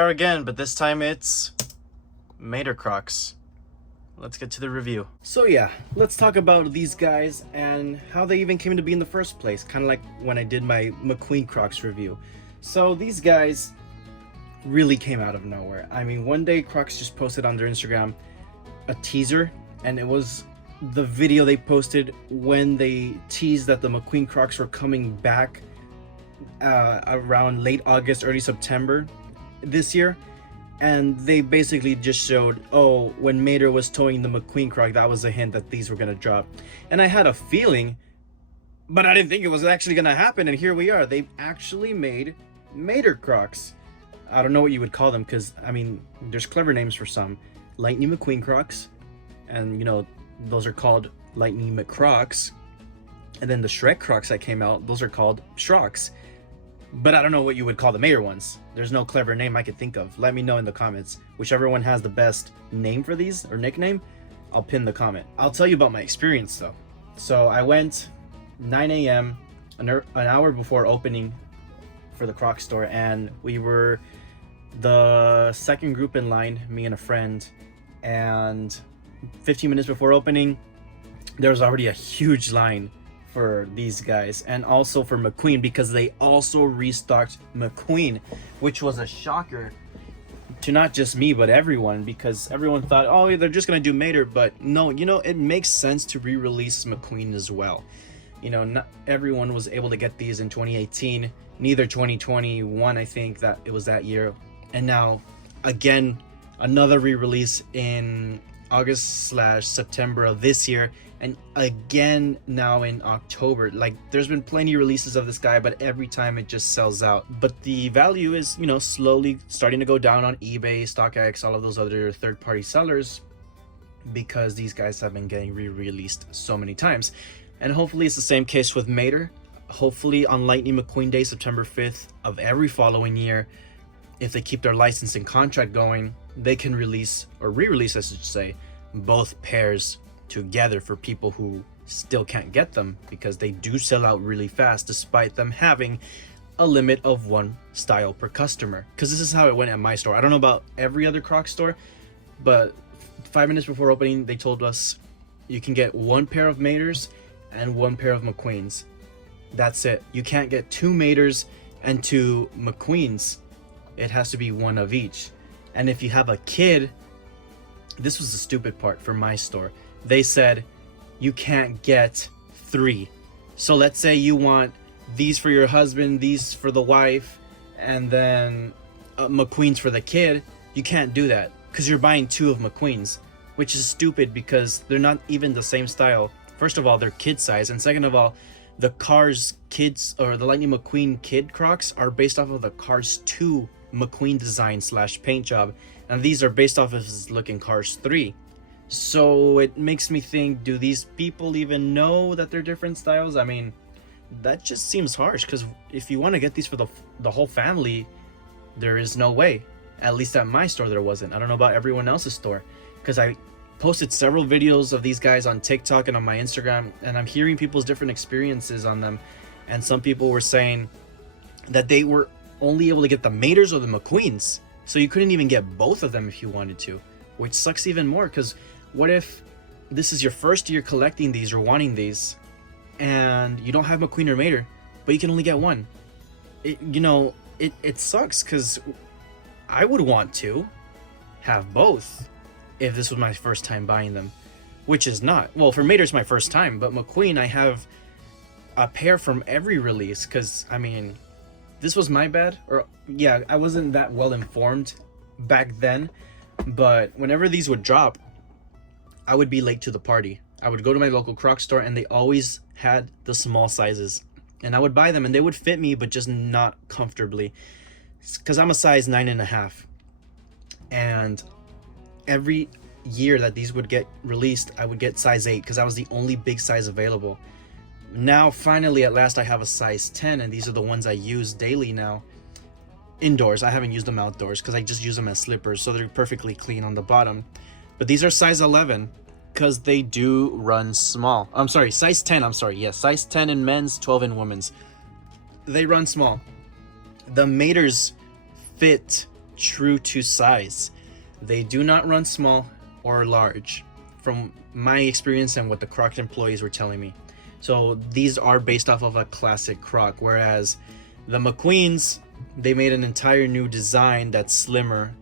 are again, but this time it's Mater Crocs. Let's get to the review. So yeah, let's talk about these guys and how they even came to be in the first place, kind of like when I did my McQueen Crocs review. So these guys really came out of nowhere. I mean, one day Crocs just posted on their Instagram a teaser, and it was the video they posted when they teased that the McQueen Crocs were coming back around late August, early September this year. And they basically just showed, oh, when Mater was towing the McQueen Croc, that was a hint that these were gonna drop. And I had a feeling, but I didn't think it was actually gonna happen, and here we are. They've actually made Mater Crocs. I don't know what you would call them, because I mean, there's clever names for some. Lightning McQueen Crocs, and you know, those are called Lightning McCrocs. And then the Shrek Crocs that came out, those are called Shrocs. But I don't know what you would call the Mater ones. There's no clever name I could think of. Let me know in the comments. Whichever one has the best name for these, or nickname, I'll pin the comment. I'll tell you about my experience though. So I went 9 a.m., an hour before opening for the Crocs store, and we were the second group in line, me and a friend, and 15 minutes before opening, there was already a huge line for these guys, and also for McQueen, because they also restocked McQueen, which was a shocker to not just me but everyone, because everyone thought, oh, they're just gonna do Mater. But no, you know, it makes sense to re-release McQueen as well. You know, not everyone was able to get these in 2018, neither 2021. I think that it was that year, and now again another re-release in August/September of this year, and again now in October. Like, there's been plenty of releases of this guy, but every time it just sells out. But the value is, you know, slowly starting to go down on eBay, StockX, all of those other third-party sellers, because these guys have been getting re-released so many times. And hopefully it's the same case with Mater. Hopefully on Lightning McQueen Day, September 5th of every following year, if they keep their licensing contract going, they can release, or re-release I should say, both pairs together for people who still can't get them, because they do sell out really fast despite them having a limit of one style per customer. Because this is how it went at my store. I don't know about every other Crocs store, but 5 minutes before opening they told us you can get one pair of Maters and one pair of McQueens. That's it. You can't get two Maters and two McQueens. It has to be one of each. And if you have a kid, this was the stupid part for my store. They said you can't get three. So let's say you want these for your husband, these for the wife, and then McQueens for the kid. You can't do that because you're buying two of McQueens, which is stupid because they're not even the same style. First of all, they're kid size, and second of all, the Cars kids, or the Lightning McQueen kid Crocs, are based off of the Cars 2 McQueen design / paint job, and these are based off of his look in Cars 3. So it makes me think, do these people even know that they're different styles? I mean, that just seems harsh, because if you want to get these for the whole family, there is no way. At least at my store there wasn't. I don't know about everyone else's store, because I posted several videos of these guys on TikTok and on my Instagram, and I'm hearing people's different experiences on them. And some people were saying that they were only able to get the Maters or the McQueens, so you couldn't even get both of them if you wanted to, which sucks even more. Because what if this is your first year collecting these or wanting these, and you don't have McQueen or Mater, but you can only get one? It sucks, because I would want to have both if this was my first time buying them, which is not. Well, for Mater it's my first time, but McQueen I have a pair from every release, because I mean, this was my bad, or yeah, I wasn't that well informed back then, but whenever these would drop, I would be late to the party. I would go to my local Crocs store, and they always had the small sizes, and I would buy them, and they would fit me, but just not comfortably, because I'm a size 9.5, and every year that these would get released, I would get size 8, because that was the only big size available. Now finally at last I have a size 10, and these are the ones I use daily now indoors. I haven't used them outdoors because I just use them as slippers, so they're perfectly clean on the bottom. But these are size 11 because they do run small. I'm sorry, size 10. I'm sorry, yes, size 10 in men's, 12 in women's. They run small. The Maters fit true to size. They do not run small or large, from my experience and what the Crocs employees were telling me. So these are based off of a classic Croc, whereas the McQueens, they made an entire new design that's slimmer.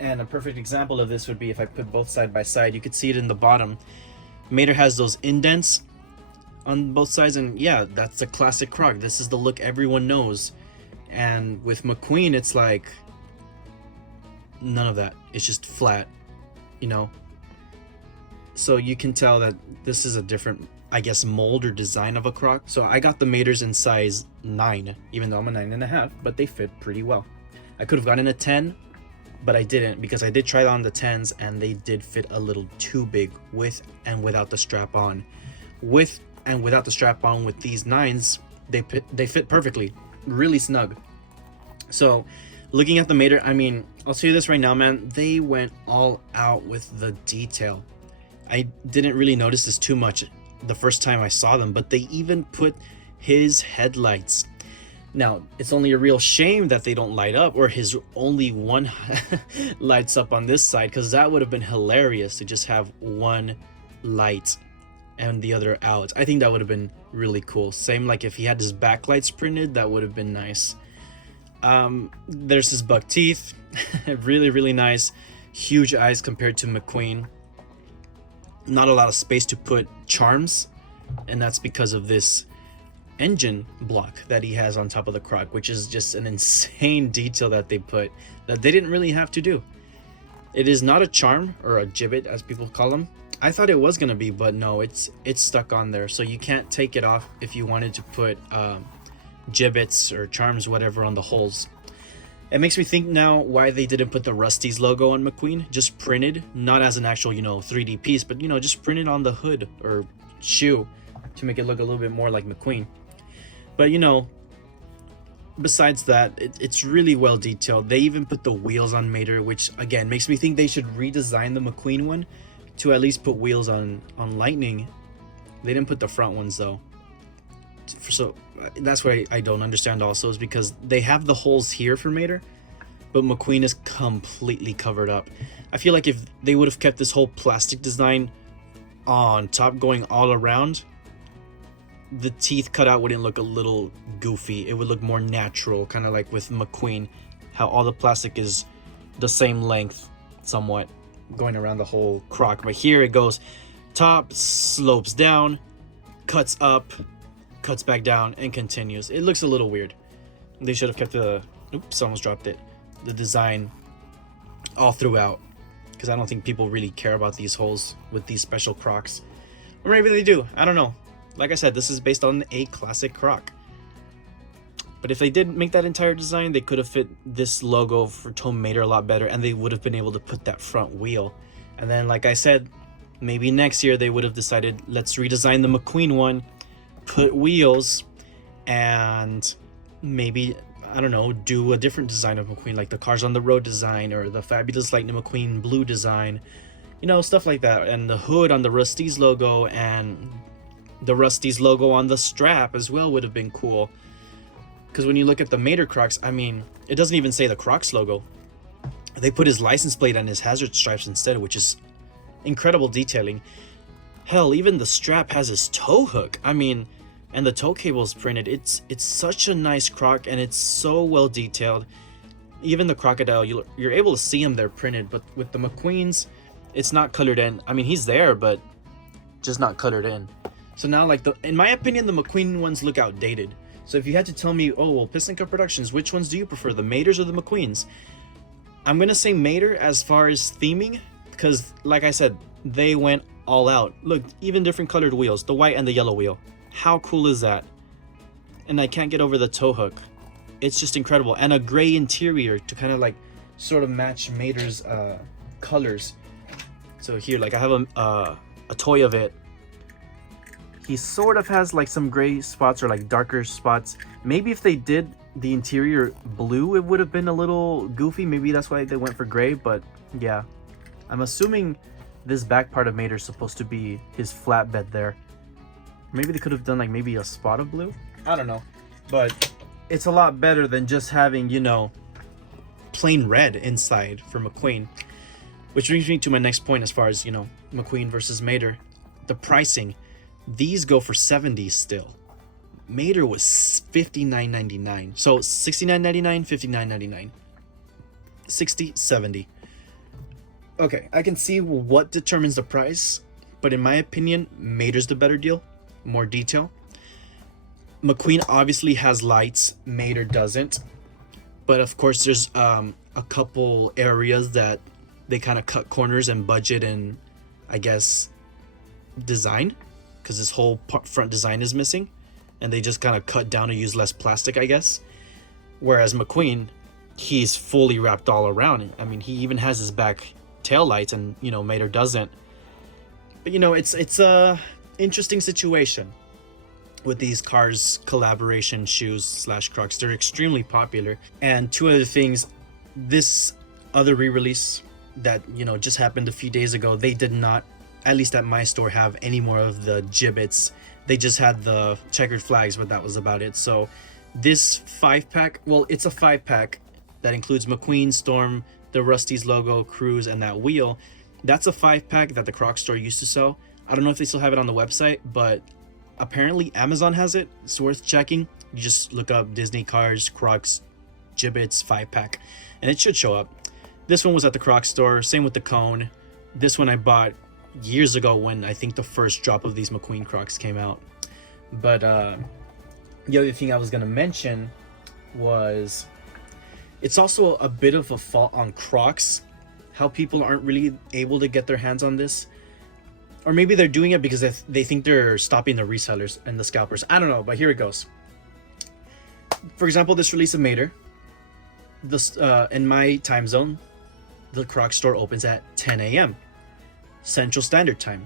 And a perfect example of this would be if I put both side by side. You could see it in the bottom. Mater has those indents on both sides, and yeah, that's a classic Croc. This is the look everyone knows. And with McQueen, it's like none of that. It's just flat, you know. So you can tell that this is a different, I guess, mold or design of a Croc. So I got the Maters in size 9, even though I'm a 9.5, but they fit pretty well. I could have gotten a 10, but I didn't, because I did try on the 10s and they did fit a little too big with and without the strap on. With and without the strap on, with these 9s, they fit perfectly, really snug. So looking at the Mater, I mean, I'll tell you this right now, man, they went all out with the detail. I didn't really notice this too much the first time I saw them, but they even put his headlights. Now, it's only a real shame that they don't light up, or his only one lights up on this side, because that would have been hilarious to just have one light and the other out. I think that would have been really cool. Same like if he had his backlights printed, that would have been nice. There's his buck teeth. Really, really nice. Huge eyes compared to McQueen. Not a lot of space to put charms, and that's because of this engine block that he has on top of the Croc, which is just an insane detail that they put that they didn't really have to do. It is not a charm, or a gibbet as people call them. I thought it was gonna be, but no, it's stuck on there, so you can't take it off if you wanted to put gibbets or charms, whatever, on the holes. It makes me think now why they didn't put the Rusty's logo on McQueen, just printed, not as an actual, 3D piece, but just printed on the hood or shoe to make it look a little bit more like McQueen. But besides that, it's really well detailed. They even put the wheels on Mater, which again makes me think they should redesign the McQueen one to at least put wheels on Lightning. They didn't put the front ones though. So that's what I don't understand also, is because they have the holes here for Mater, but McQueen is completely covered up. I feel like if they would have kept this whole plastic design on top going all around, the teeth cut out wouldn't look a little goofy. It would look more natural, kind of like with McQueen, how all the plastic is the same length somewhat going around the whole Croc. But here it goes top, slopes down, cuts up, cuts back down, and continues. It looks a little weird. They should have kept the oops, almost dropped it, the design all throughout, because I don't think people really care about these holes with these special Crocs, or maybe they do. I don't know. Like I said, this is based on a classic Croc, but if they did make that entire design, they could have fit this logo for Tom Mater a lot better, and they would have been able to put that front wheel. And then, like I said, maybe next year they would have decided, let's redesign the McQueen one, put wheels, and maybe, I don't know, do a different design of McQueen, like the Cars on the Road design, or the Fabulous Lightning McQueen blue design, stuff like that. And the hood on the Rusty's logo, and the Rusty's logo on the strap as well would have been cool. Because when you look at the Mater Crocs, I mean, it doesn't even say the Crocs logo. They put his license plate and his hazard stripes instead, which is incredible detailing. Hell, even the strap has his tow hook. I mean, and the tow cable is printed. It's such a nice Croc, and it's so well detailed. Even the crocodile, you're able to see him there printed, but with the McQueens, it's not colored in. I mean, he's there, but just not colored in. So now, like, in my opinion, the McQueen ones look outdated. So if you had to tell me, oh, well, Piston Cup Productions, which ones do you prefer, the Maters or the McQueens? I'm gonna say Mater as far as theming, because like I said, they went all out. Look, even different colored wheels, the white and the yellow wheel. How cool is that? And I can't get over the tow hook. It's just incredible. And a gray interior to kind of like sort of match Mater's colors. So here, like, I have a toy of it. He sort of has like some gray spots, or like darker spots. Maybe if they did the interior blue, it would have been a little goofy. Maybe that's why they went for gray. But yeah, I'm assuming this back part of Mater is supposed to be his flatbed there. Maybe they could have done like maybe a spot of blue. I don't know, but it's a lot better than just having, plain red inside for McQueen. Which brings me to my next point as far as, you know, McQueen versus Mater. The pricing. These go for $70 still. Mater was $59.99. So $69.99, $59.99. $60, $70. Okay, I can see what determines the price, but in my opinion, Mater's the better deal. More detail. McQueen obviously has lights, Mater doesn't. But of course, there's a couple areas that they kind of cut corners and budget and, I guess, design, because this whole front design is missing, and they just kind of cut down and use less plastic, I guess. Whereas McQueen, he's fully wrapped all around. I mean, he even has his back tail lights, and, you know, Mater doesn't. But, you know, it's a interesting situation with these Cars collaboration shoes slash Crocs. They're extremely popular. And two other things, this other re-release that, you know, just happened a few days ago, they did not, at least at my store, have any more of the gibbets. They just had the checkered flags, but that was about it. So this 5-pack, well, it's a 5-pack that includes McQueen, Storm, the Rusty's logo, Cruise, and that wheel. That's a 5-pack that the Crocs store used to sell. I don't know if they still have it on the website, but apparently Amazon has it. It's worth checking. You just look up Disney Cars, Crocs, gibbets, 5-pack, and it should show up. This one was at the Crocs store. Same with the cone. This one I bought years ago when I think the first drop of these McQueen Crocs came out. But the other thing I was going to mention was it's also a bit of a fault on Crocs, how people aren't really able to get their hands on this. Or maybe they're doing it because they think they're stopping the resellers and the scalpers. I don't know, but here it goes. For example, this release of Mater, this, in my time zone, the Crocs store opens at 10 a.m. Central Standard Time.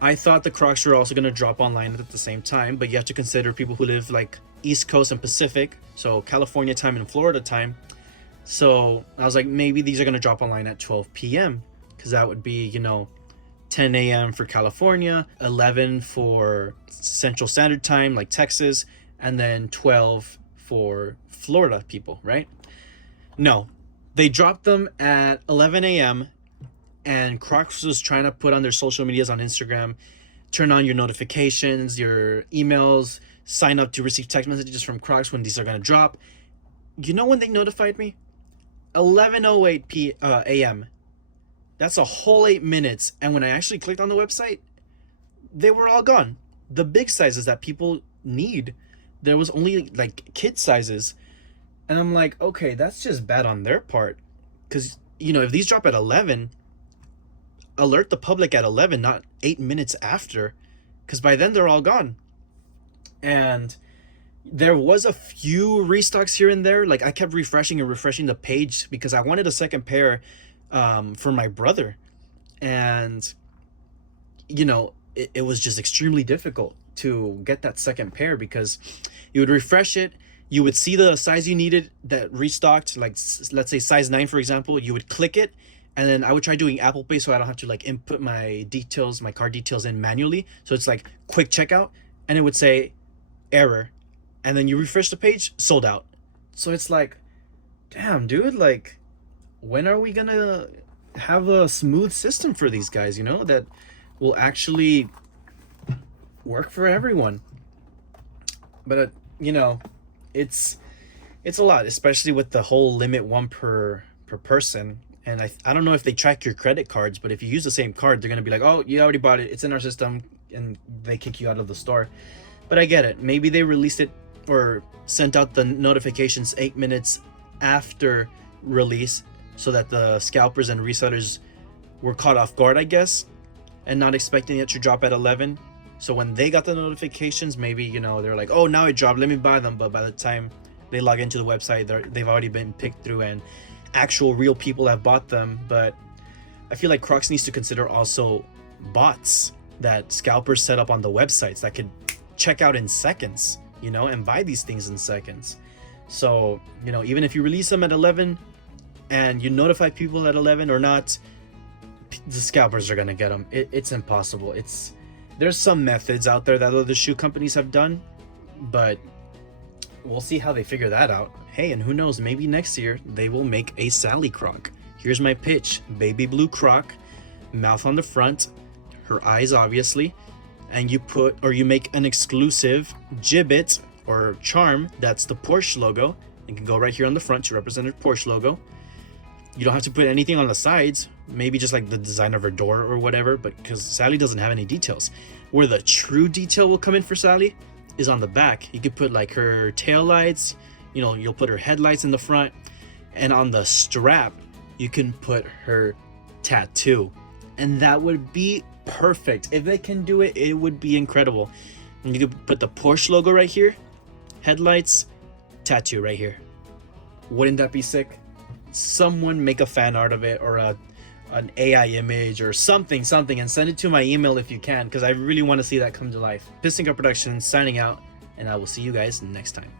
I thought the Crocs were also going to drop online at the same time, but you have to consider people who live like East Coast and Pacific, so California time and Florida time. So I was like, maybe these are going to drop online at 12 p.m. because that would be, you know, 10 a.m. for California, 11 for Central Standard Time, like Texas, and then 12 for Florida people, right? No, they dropped them at 11 a.m. and Crocs was trying to put on their social medias on Instagram, turn on your notifications, your emails, sign up to receive text messages from Crocs when these are going to drop. You know when they notified me? 11:08 a.m. That's a whole 8 minutes. And when I actually clicked on the website, they were all gone. The big sizes that people need, there was only like kid sizes. And I'm like, okay, that's just bad on their part. Because, you know, if these drop at 11, alert the public at 11, not 8 minutes after. Because by then they're all gone. And there was a few restocks here and there. Like I kept refreshing and refreshing the page because I wanted a second pair for my brother, and you know, it was just extremely difficult to get that second pair because you would refresh it, you would see the size you needed that restocked, like let's say size 9 for example, you would click it, and then I would try doing Apple Pay so I don't have to like input my details, my card details in manually, so it's like quick checkout, and it would say error, and then you refresh the page, sold out. So it's like, damn dude, like when are we gonna have a smooth system for these guys, you know, that will actually work for everyone? But you know, it's a lot, especially with the whole limit 1 per person. And I don't know if they track your credit cards, but if you use the same card, they're gonna be like, oh, you already bought it, it's in our system, and they kick you out of the store. But I get it. Maybe they released it or sent out the notifications 8 minutes after release, so that the scalpers and resellers were caught off guard, I guess, and not expecting it to drop at 11. So when they got the notifications, maybe, you know, they're like, oh, now it dropped, let me buy them. But by the time they log into the website, they've already been picked through and actual real people have bought them. But I feel like Crocs needs to consider also bots that scalpers set up on the websites that could check out in seconds, you know, and buy these things in seconds. So, you know, even if you release them at 11 and you notify people at 11 or not, the scalpers are gonna get them. It's impossible. There's some methods out there that other shoe companies have done, but we'll see how they figure that out. Hey, and who knows, maybe next year they will make a Sally Croc. Here's my pitch: baby blue Croc, mouth on the front, her eyes obviously, and you make an exclusive gibbet or charm that's the Porsche logo. It can go right here on the front to represent her Porsche logo. You don't have to put anything on the sides, maybe just like the design of her door or whatever, but because Sally doesn't have any details. Where the true detail will come in for Sally is on the back. You could put like her tail lights, you know, you'll put her headlights in the front, and on the strap you can put her tattoo, and that would be perfect. If they can do it, it would be incredible. And you could put the Porsche logo right here, headlights, tattoo right here. Wouldn't that be sick? Someone make a fan art of it, or an AI image or something, and send it to my email if you can, because I really want to see that come to life. Piston Cup Productions signing out, and I will see you guys next time.